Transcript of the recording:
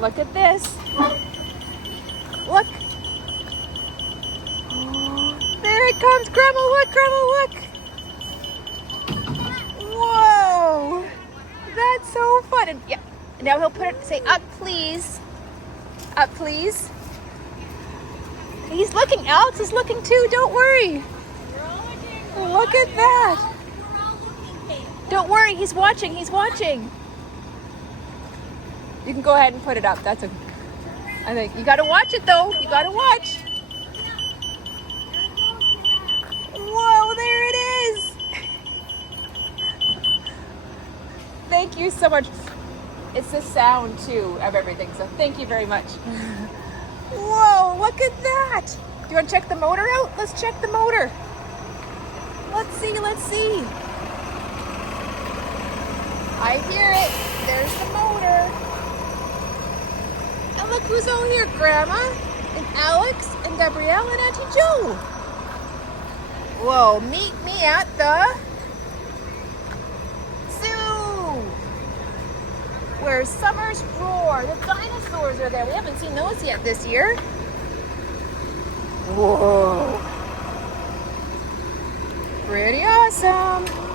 Look at this. Look. There it comes. Grandma, look, Grandma, look. Whoa. That's so fun. And yeah, now he'll put it, say, up, please. Up, please. He's looking. Alex is looking too. Don't worry. Look at that. Don't worry. He's watching. He's watching. You can go ahead and put it up. That's a. I think you got to watch it though. You got to watch. Whoa, there it is. Thank you so much. It's the sound too of everything. So thank you very much. Whoa, look at that. Do you want to check the motor out? Let's check the motor. Let's see, let's see. I hear it. There's the motor. And look who's all here. Grandma and Alex and Gabrielle and Auntie Jo. Whoa, meet me at the zoo where summers roar. The dinosaurs are there. We haven't seen those yet this year. Whoa. Pretty awesome.